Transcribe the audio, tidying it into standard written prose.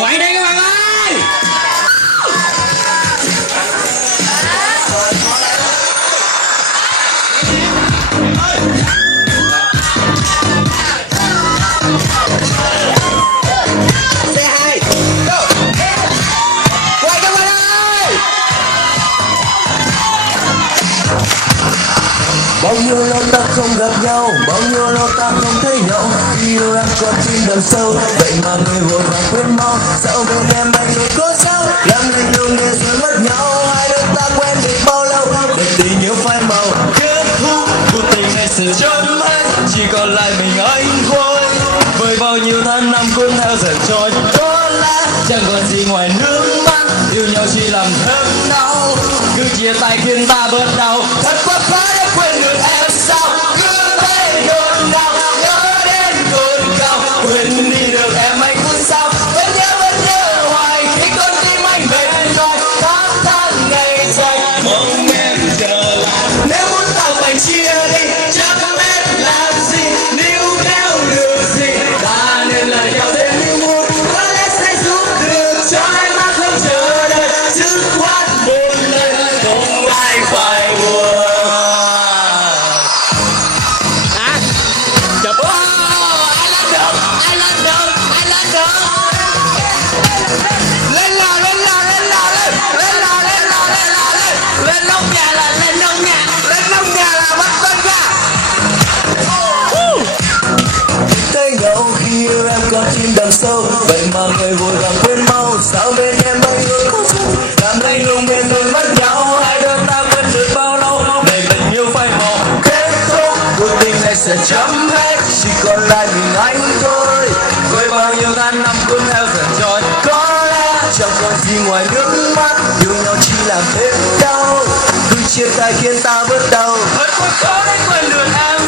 quay đây các bạn ơi. Bao nhiêu lâu ta không gặp nhau, bao nhiêu lâu ta không thấy nhau. Yêu em con tim đầm sâu, vậy mà người vội vàng quên mau. Dạo bên em anh rồi có sao, làm lên đường để rồi mất nhau. Hai đứa ta quen được bao lâu, để tình yêu phai màu. Kết thúc cuộc tình này sẽ chấm hết, chỉ còn lại mình anh thôi. Với bao nhiêu tháng năm cuốn theo dần trôi, có lẽ chẳng còn gì ngoài nước mắt. Yêu nhau chỉ làm thêm đau, cứ chia tay khiến ta bớt đau. Thật quá khó để quên được em sao, cứ thấy đớn đau, nhớ đến cơn cao. Quên đi được em anh cũng sao, vẫn nhớ hoài khi con tim anh bên rồi. Tháng ngày dài mong em trở lại, nếu muốn tao phải chia đi chẳng biết làm gì. Níu kéo được gì ta nên là nhau thêm như một, có lẽ sẽ giúp được cho em mà không chờ đợi. Dứt khoát một lời không ai phải buồn. Chụp Ai làm được lên nóc nhà là bắt tân ra. Thấy nhau khi yêu em con tim đầm sâu, vậy mà người vội vàng quên mau. Sao bên em bao nhiêu có sao, làm anh lung bên người mất nhau. Hai đứa ta quên được bao lâu, để tình yêu phai màu. Kết thúc cuộc tình này sẽ chấm hết, chỉ còn lại mình anh thôi. Với bao nhiêu tháng năm cuốn theo dần trôi, có lẽ chẳng còn gì ngoài nước mắt. Yêu nhau chỉ làm thêm đau, cứ chia tay khiến ta bớt đau. Thật quá khó để quên được em